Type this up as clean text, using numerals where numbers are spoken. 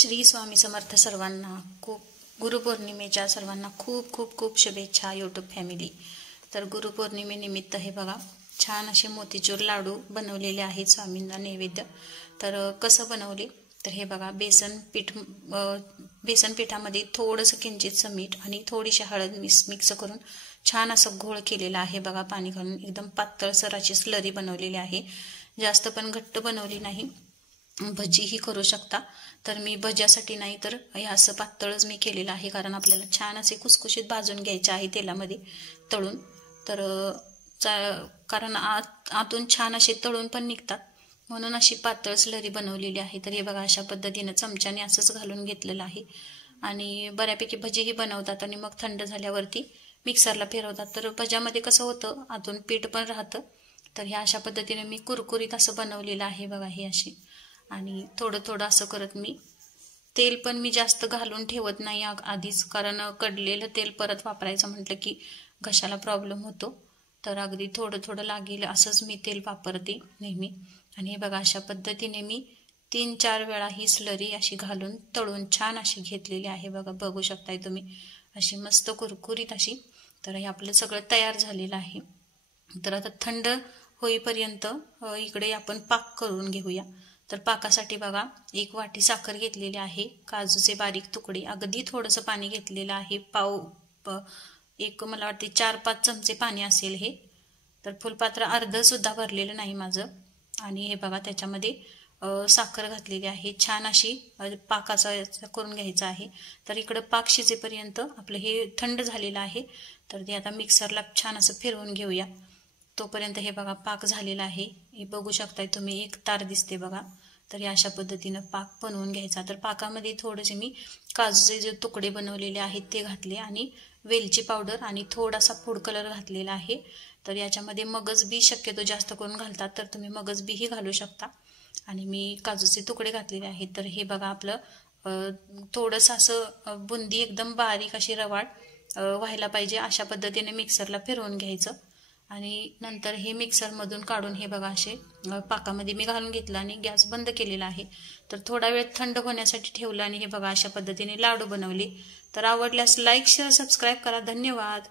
श्री स्वामी समर्थ सर्वांना खूप गुरुपौर्णिमेच्या सर्वांना खूप खूप खूप शुभेच्छा यूट्यूब फॅमिली। तर गुरुपौर्णिमेनिमित्त हे बघा छान असे मोतीचूर लाडू बनवलेले आहेत स्वामींना नैवेद्य। तर कसं बनवले तर हे बघा बेसन पिठामध्ये थोडंसं किंचितचं मीठ आणि थोडीशी हळद मिक्स करून छान असं घोळ केलेला आहे बघा। पाणी घालून एकदम पातळसर अशी स्लरी बनवलेली आहे, जास्त पण घट्ट बनवली नाही। भजी ही करू शकता, तर मी भज्यासाठी नाही तर हे असं पातळच मी केलेलं आहे, कारण आपल्याला छान असे कुसकुशीत भाजून घ्यायचे आहे तेलामध्ये तळून। तर कारण आतून छान असे तळून पण निघतात म्हणून अशी पातळ स्लरी बनवलेली आहे। तर हे बघा अशा पद्धतीने चमच्याने असंच घालून घेतलेलं आहे आणि बऱ्यापैकी भजीही बनवतात आणि मग थंड झाल्यावरती मिक्सरला फिरवतात। तर भज्यामध्ये कसं होतं आतून पीठ पण राहतं। तर ह्या अशा पद्धतीने मी कुरकुरीत असं बनवलेलं आहे बघा हे अशी। आणि थोडं थोडं असं करत मी तेल पण मी जास्त घालून ठेवत नाही आधीच, कारण कडलेलं तेल परत वापरायचं म्हटलं की घशाला प्रॉब्लेम होतो। तर अगदी थोडं थोडं लागेल असंच मी तेल वापरते नेहमी। आणि हे बघा अशा पद्धतीने मी 3-4 वेळा ही स्लरी अशी घालून तळून छान अशी घेतलेली आहे बघा, बघू शकताय तुम्ही अशी मस्त कुरकुरीत अशी। तर हे आपलं सगळं तयार झालेलं आहे। तर आता थंड होईपर्यंत इकडे आपण पाक करून घेऊया। तर पाकासाठी बघा 1 वाटी साखर घेतलेली आहे, काजूचे बारीक तुकडे, अगदी थोडंसं पाणी घेतलेलं आहे, एक मला वाटते 4-5 चमचे पाणी असेल हे। तर फुलपात्र अर्ध सुद्धा भरलेलं नाही माझं। आणि हे बघा त्याच्यामध्ये साखर घातलेली आहे, छान अशी पाकाचा करून घ्यायचा आहे। तर इकडं पाक शिजेपर्यंत आपलं हे थंड झालेलं आहे, तर ते आता मिक्सरला छान असं फिरवून घेऊया। तोपर्यंत हे बघा पाक झालेला आहे, हे बघू शकताय तुम्ही एक तार दिसते बघा। तर या अशा पद्धतीनं पाक बनवून घ्यायचा। तर पाकामध्ये थोडेसे मी काजूचे जे तुकडे बनवलेले आहेत ते घातले आणि वेलची पावडर आणि थोडासा फूड कलर घातलेला आहे। तर याच्यामध्ये मगज बी शक्यतो जास्त करून घालतात, तर तुम्ही मगज बीही घालू शकता। आणि मी काजूचे तुकडे घातलेले आहेत। तर हे बघा आपलं थोडंसं असं बुंदी एकदम बारीक अशी रवाळ व्हायला पाहिजे, अशा पद्धतीने मिक्सरला फिरवून घ्यायचं। आणि नंतर हे मिक्सरमधून काढून हे बघा असे पाकामध्ये मी घालून घेतलं आणि गॅस बंद केलेला आहे। तर थोडा वेळ थंड होण्यासाठी ठेवलं आणि हे बघा अशा पद्धतीने लाडू बनवले। तर आवडल्यास लाईक शेअर सबस्क्राईब करा। धन्यवाद।